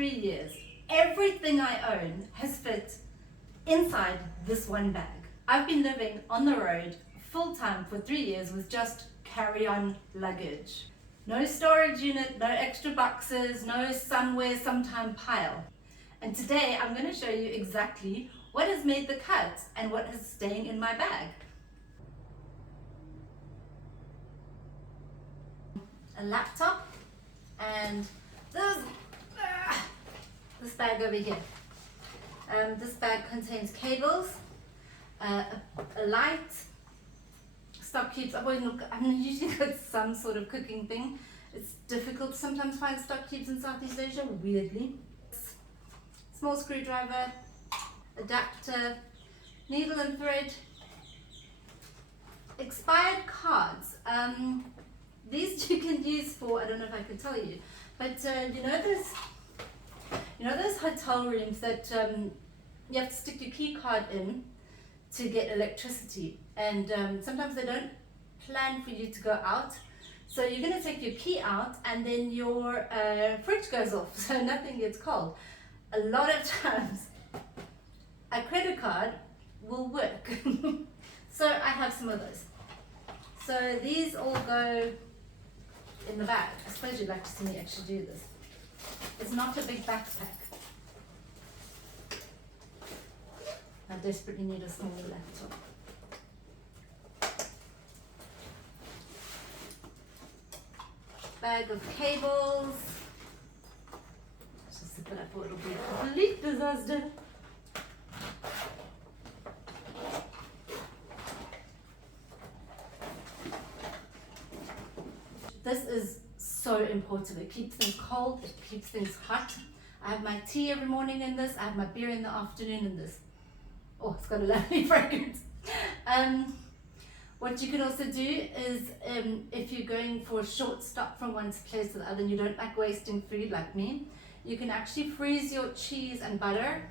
3 years, everything I own has fit inside this one bag. I've been living on the road full time for 3 years with just carry-on luggage. No storage unit, no extra boxes, no somewhere, sometime pile. And today I'm going to show you exactly what has made the cut and what is staying in my bag. A laptop and this bag over here. This bag contains cables, a light, stock cubes. I'm usually got some sort of cooking thing. It's difficult to sometimes find stock cubes in Southeast Asia, weirdly. Small screwdriver, adapter, needle and thread, expired cards. These you can use for, I don't know if I can tell you, but you know those hotel rooms that you have to stick your key card in to get electricity, and sometimes they don't plan for you to go out, so you're going to take your key out and then your fridge goes off, so nothing gets cold. A lot of times a credit card will work. So I have some of those. So these all go in the bag. I suppose you'd like to see me actually do this. It's not a big backpack. I desperately need a smaller laptop. Bag of cables. Just zip it up or it'll be a complete disaster. This is so important. It keeps things cold, it keeps things hot. I have my tea every morning in this, I have my beer in the afternoon in this. Oh, it's got a lovely fragrance. What you can also do is, if you're going for a short stop from one place to the other and you don't like wasting food like me, you can actually freeze your cheese and butter,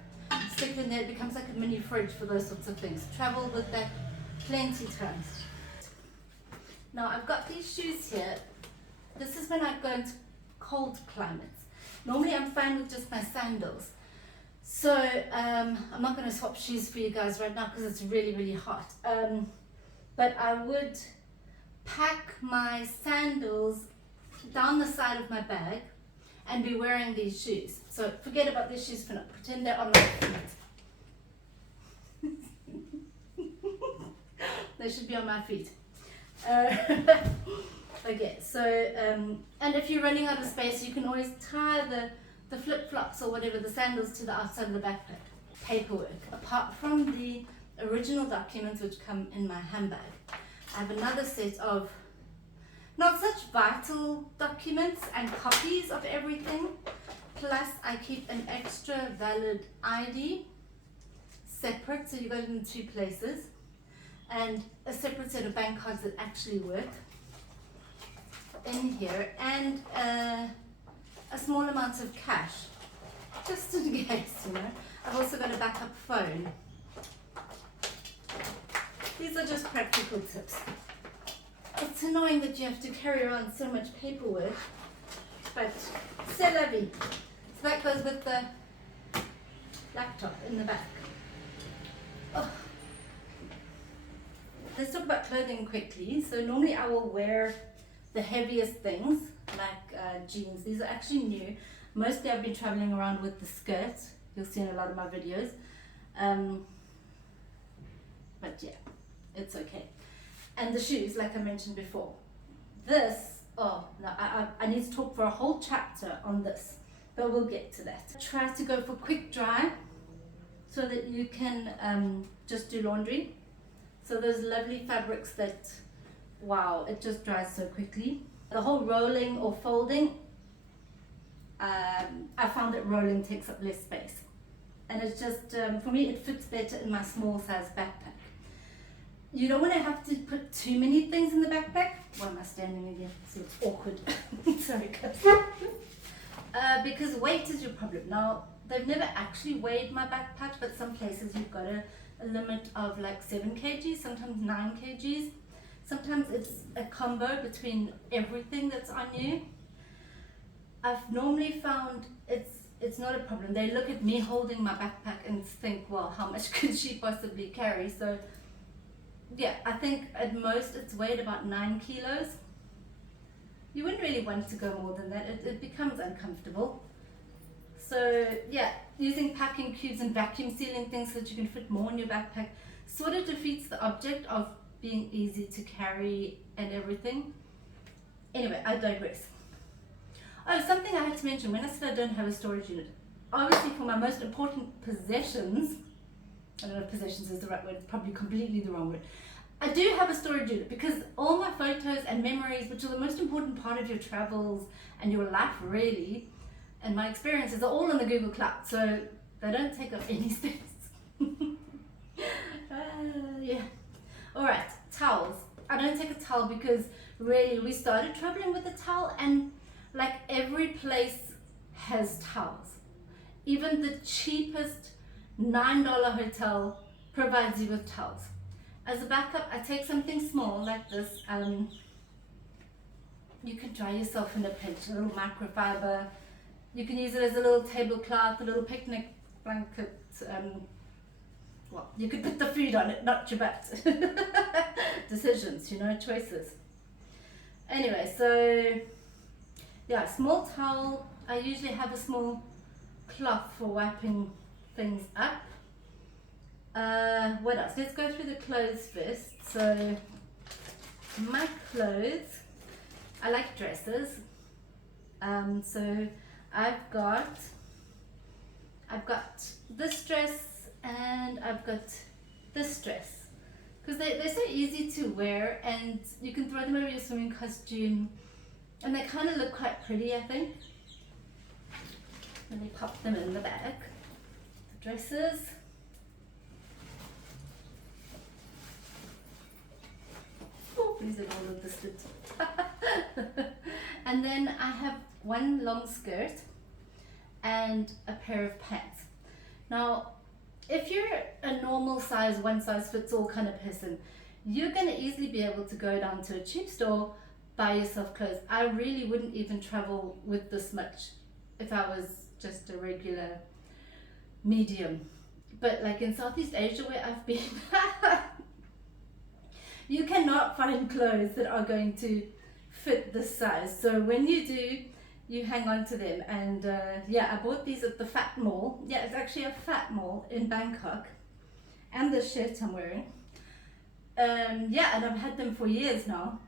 stick it in there, it becomes like a mini fridge for those sorts of things. Travel with that plenty times. Now I've got these shoes here. This is when I go into cold climates. Normally I'm fine with just my sandals. So I'm not going to swap shoes for you guys right now because it's really, really hot. But I would pack my sandals down the side of my bag and be wearing these shoes. So forget about these shoes for now. Pretend they're on my feet. They should be on my feet. Okay, so and if you're running out of space, you can always tie the flip-flops or whatever, the sandals, to the outside of the backpack. Paperwork. Apart from the original documents which come in my handbag, I have another set of not such vital documents and copies of everything. Plus I keep an extra valid ID separate, so you got it in 2 places, and a separate set of bank cards that actually work in here, and a small amount of cash, just in case, you know. I've also got a backup phone. These are just practical tips. It's annoying that you have to carry around so much paperwork, but c'est la vie. So that goes with the laptop in the back. Oh. Let's talk about clothing quickly. So normally I will wear the heaviest things, like jeans. These are actually new. Mostly I've been traveling around with the skirt. You'll see in a lot of my videos. But yeah, it's okay. And the shoes, like I mentioned before. This, oh no, I need to talk for a whole chapter on this, but we'll get to that. Try to go for quick dry so that you can just do laundry. So those lovely fabrics that, wow, it just dries so quickly. The whole rolling or folding, I found that rolling takes up less space. And it's just, for me, it fits better in my small size backpack. You don't want to have to put too many things in the backpack. Why am I standing again? So it's awkward. Sorry guys. Because weight is your problem. Now, they've never actually weighed my backpack, but some places you've got a limit of like 7 kgs, sometimes 9 kgs. Sometimes it's a combo between everything that's on you. I've normally found it's it's not a problem. They look at me holding my backpack and think, well, how much could she possibly carry? So yeah, I think at most it's weighed about 9 kilos. You wouldn't really want to go more than that. It becomes uncomfortable. So yeah, using packing cubes and vacuum sealing things so that you can fit more in your backpack sort of defeats the object of being easy to carry and everything. Anyway, I digress. Oh, something I had to mention when I said I don't have a storage unit. Obviously for my most important possessions, I don't know if possessions is the right word, it's probably completely the wrong word. I do have a storage unit because all my photos and memories, which are the most important part of your travels and your life really, and my experiences are all on the Google Cloud, so they don't take up any space. Yeah. Alright, towels. I don't take a towel because really we started traveling with a towel, and like every place has towels. Even the cheapest $9 hotel provides you with towels. As a backup, I take something small like this. You can dry yourself in a pinch, a little microfiber. You can use it as a little tablecloth, a little picnic blanket. Well, you could put the food on it, not your butt. Decisions, you know, choices. Anyway, so yeah, small towel. I usually have a small cloth for wiping things up. What else? Let's go through the clothes first. So my clothes, I like dresses. So I've got this dress and I've got this dress because they're so easy to wear, and you can throw them over your swimming costume and they kind of look quite pretty, I think. Let me pop them in the bag. The dresses. Oh, please don't all look this good. And then I have one long skirt and a pair of pants. Now, if you're a normal size, one size fits all kind of person, you're going to easily be able to go down to a cheap store, buy yourself clothes. I really wouldn't even travel with this much if I was just a regular medium. But like in Southeast Asia where I've been, you cannot find clothes that are going to fit this size. So when you do, you hang on to them. And yeah, I bought these at the Fat Mall. Yeah, it's actually a Fat Mall in Bangkok. And the shirt I'm wearing. Yeah, and I've had them for years now,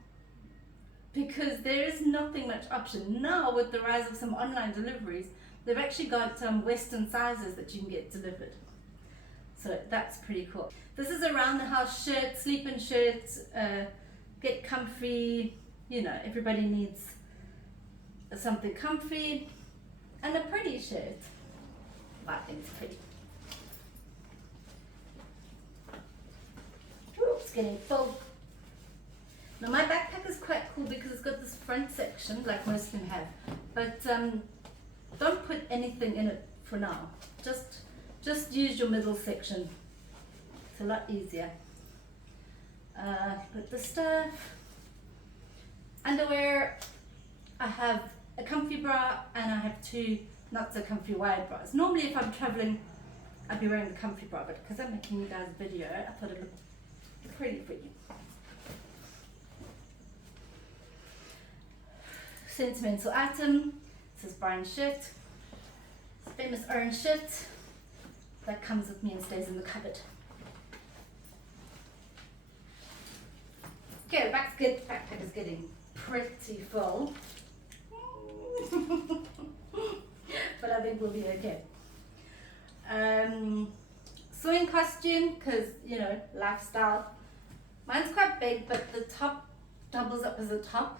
because there is nothing much option. Now with the rise of some online deliveries, they've actually got Western sizes that you can get delivered. So that's pretty cool. This is a round the house shirt, sleep-in shirt, get comfy. You know, everybody needs something comfy and a pretty shirt. I think it's pretty. Oops, getting full. Now my backpack is quite cool because it's got this front section like most of them have, but don't put anything in it for now. Just use your middle section. It's a lot easier. Put the stuff. Underwear. I have a comfy bra and I have two not so comfy wide bras. Normally if I'm traveling, I'd be wearing the comfy bra, but because I'm making you guys a video, I thought it looked pretty for you. Sentimental item. This is Brian's shirt. It's a famous orange shirt that comes with me and stays in the cupboard. Okay, the backpack is getting pretty full. But I think we'll be okay. Swimming costume, because, you know, lifestyle. Mine's quite big, but the top doubles up as a top.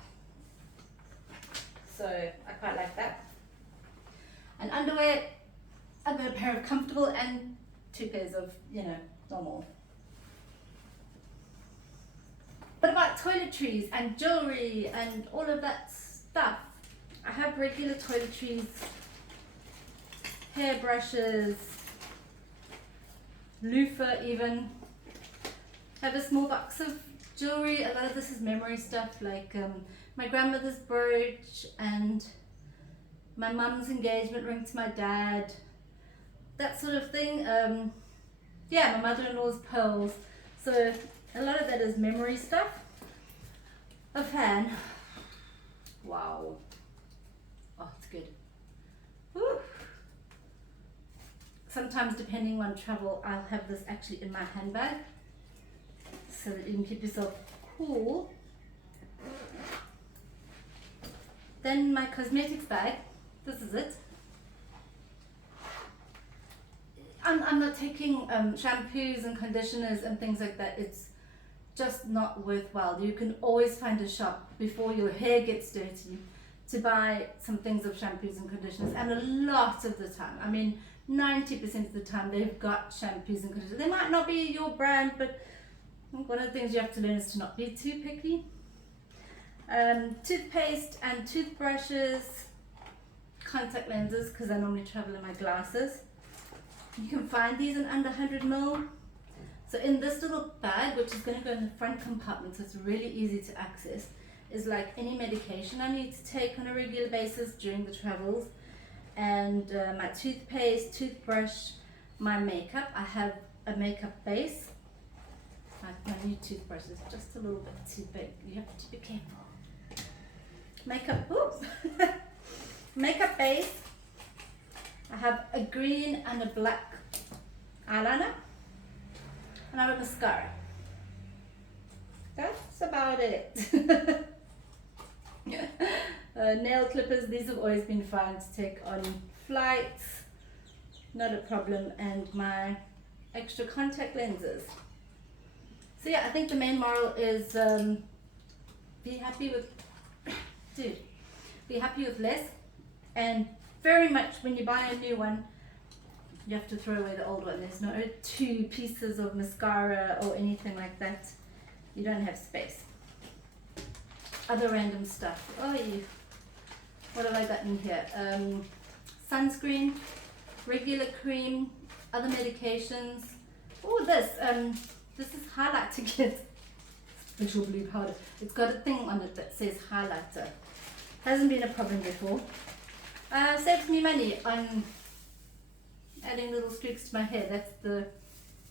So I quite like that. And underwear, I've got a pair of comfortable and two pairs of, you know, normal. What about toiletries and jewelry and all of that stuff? I have regular toiletries, hairbrushes, loofah even. I have a small box of jewelry. A lot of this is memory stuff, like my grandmother's brooch and my mum's engagement ring to my dad, that sort of thing. Yeah, my mother-in-law's pearls. So a lot of that is memory stuff. A fan. Wow. Oh, it's good. Woo. Sometimes, depending on travel, I'll have this actually in my handbag so that you can keep yourself cool. Then my cosmetics bag. This is it. I'm not taking shampoos and conditioners and things like that. It's just not worthwhile. You can always find a shop before your hair gets dirty to buy some things of shampoos and conditioners, and a lot of the time, I mean 90% of the time, they've got shampoos and conditioners. They might not be your brand, but one of the things you have to learn is to not be too picky. Toothpaste and toothbrushes, contact lenses, because I normally travel in my glasses. You can find these in under 100 ml. So in this little bag, which is going to go in the front compartment, so it's really easy to access, is like any medication I need to take on a regular basis during the travels, and my toothpaste, toothbrush, my makeup. I have a makeup base. My new toothbrush is just a little bit too big. You have to be careful. Makeup, oops. Makeup base. I have a green and a black eyeliner, and I have a mascara. That's about it. Nail clippers, these have always been fun to take on flights, not a problem, and my extra contact lenses. So yeah, I think the main moral is be happy with less, and very much when you buy a new one, you have to throw away the old one. There's no 2 pieces of mascara or anything like that. You don't have space. Other random stuff. Oh, what have I got in here? Sunscreen, regular cream, other medications. Oh, this is highlighter kit. Special blue powder. It's got a thing on it that says highlighter. Hasn't been a problem before. Saves me money on adding little streaks to my hair. That's the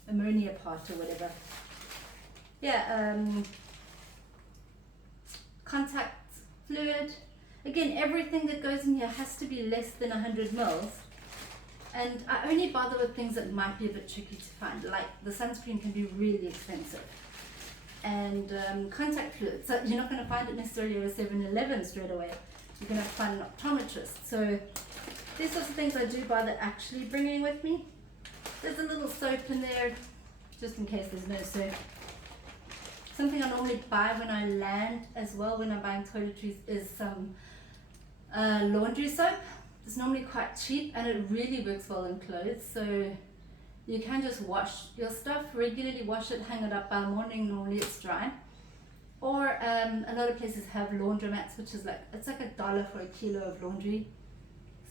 ammonia part or whatever. Yeah, contact fluid. Again, everything that goes in here has to be less than 100 mils. And I only bother with things that might be a bit tricky to find, like the sunscreen can be really expensive. And contact fluid, so you're not going to find it necessarily at a 7-Eleven straight away. You're going to have to find an optometrist. So these sorts of things I do bother actually bringing with me. There's a little soap in there, just in case there's no soap. Something I normally buy when I land as well, when I'm buying toiletries, is some laundry soap. It's normally quite cheap and it really works well in clothes. So you can just wash your stuff, regularly wash it, hang it up by morning, normally it's dry. Or a lot of places have laundromats, which is it's like $1 for a kilo of laundry.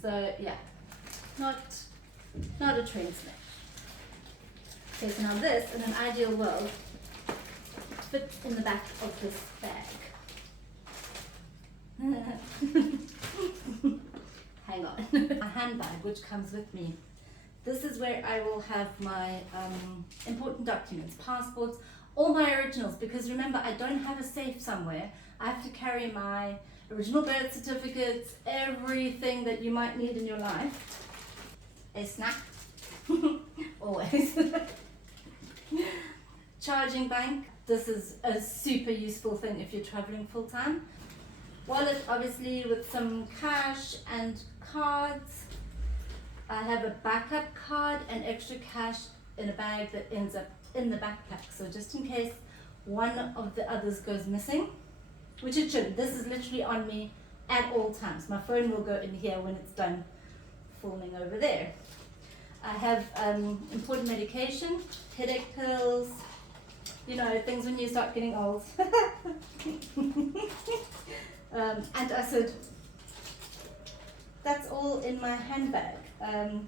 So yeah, not a train smash. Okay, so now this, in an ideal world, fits in the back of this bag. Hang on. My handbag, which comes with me. This is where I will have my important documents, passports, all my originals, because remember, I don't have a safe somewhere. I have to carry my original birth certificates, everything that you might need in your life. A snack, always. Charging bank. This is a super useful thing if you're traveling full time. Wallet, obviously, with some cash and cards. I have a backup card and extra cash in a bag that ends up in the backpack. So just in case one of the others goes missing, which it should. This is literally on me at all times. My phone will go in here when it's done filming over there. I have important medication, headache pills, you know, things when you start getting old. Antacid. That's all in my handbag.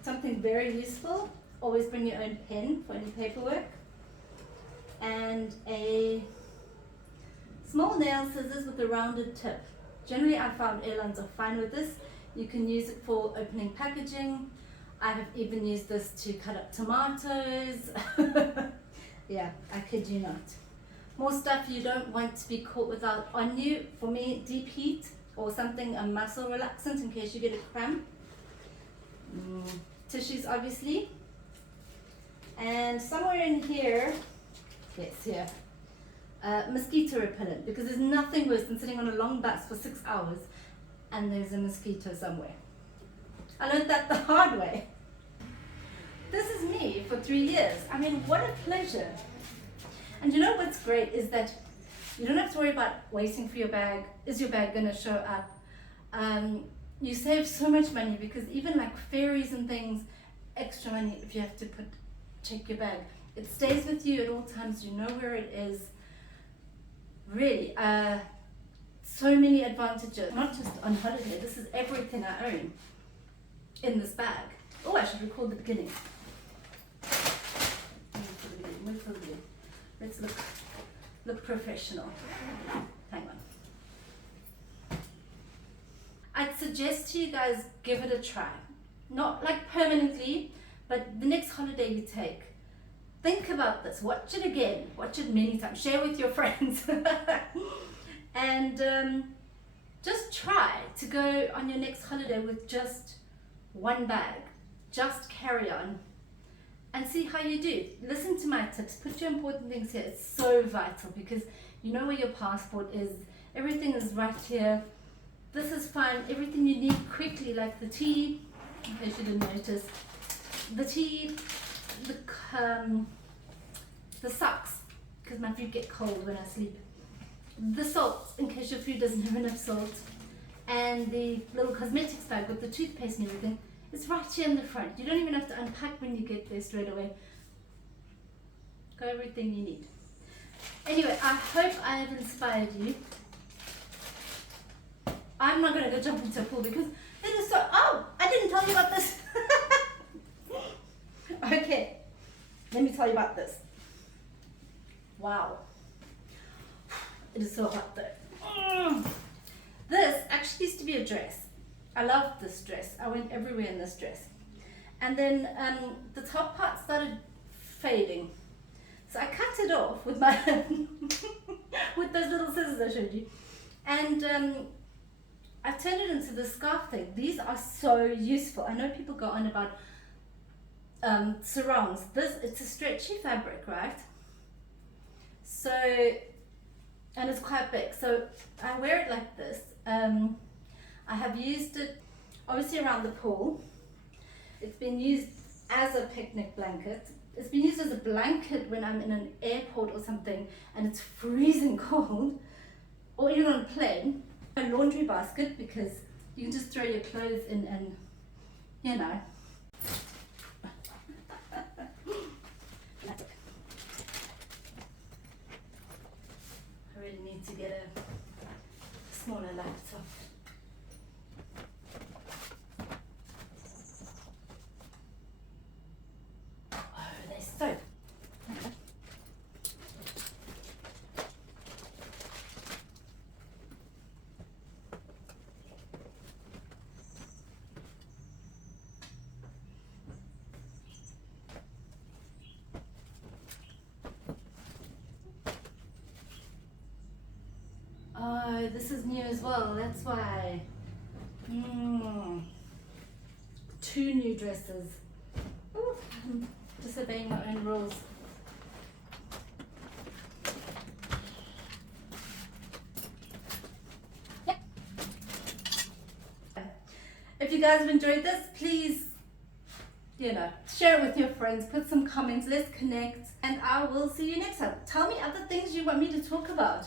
Something very useful, always bring your own pen for any paperwork. And a small nail scissors with a rounded tip. Generally I found airlines are fine with this. You can use it for opening packaging. I have even used this to cut up tomatoes. Yeah, I kid you not. More stuff you don't want to be caught without on you. For me, deep heat or something, a muscle relaxant in case you get a cramp. Tissues, obviously. And somewhere in here, yes, here, mosquito repellent, because there's nothing worse than sitting on a long bus for 6 hours and there's a mosquito somewhere. I learned that the hard way. This is me for 3 years. I mean, what a pleasure. And you know what's great is that you don't have to worry about waiting for your bag. Is your bag going to show up? You save so much money, because even like ferries and things, extra money if you have to check your bag. It stays with you at all times. You know where it is. Really, so many advantages. Not just on holiday. This is everything I own in this bag. Oh, I should record the beginning. Let's look professional. Hang on. I'd suggest to you guys give it a try. Not like permanently, but the next holiday you take, think about this. Watch it again. Watch it many times. Share with your friends. And just try to go on your next holiday with just one bag. Just carry on and see how you do. Listen to my tips. Put your important things here. It's so vital, because you know where your passport is. Everything is right here. This is fine. Everything you need quickly, like the tea, in case you didn't notice. The tea, the socks, because my feet get cold when I sleep. The salt, in case your food doesn't have enough salt. And the little cosmetics bag with the toothpaste and everything. It's right here in the front. You don't even have to unpack when you get there straight away. Got everything you need. Anyway, I hope I have inspired you. I'm not going to go jump into a pool because it is so... Oh, I didn't tell you about this. Okay, let me tell you about this. Wow. It is so hot though. This actually used to be a dress. I loved this dress. I went everywhere in this dress. And then the top part started fading. So I cut it off with my with those little scissors I showed you. And I turned it into the scarf thing. These are so useful. I know people go on about sarongs. It's a stretchy fabric, right? So, and it's quite big. So I wear it like this. I have used it obviously around the pool. It's been used as a picnic blanket. It's been used as a blanket when I'm in an airport or something and it's freezing cold, or even on a plane. A laundry basket, because you can just throw your clothes in and, you know. I really need to get a smaller laptop. Oh, they're so... Oh, this is new as well, that's why. 2 new dresses. Ooh, I'm disobeying my own rules. Yep. If you guys have enjoyed this, please, share it with your friends, put some comments, let's connect, and I will see you next time. Tell me other things you want me to talk about.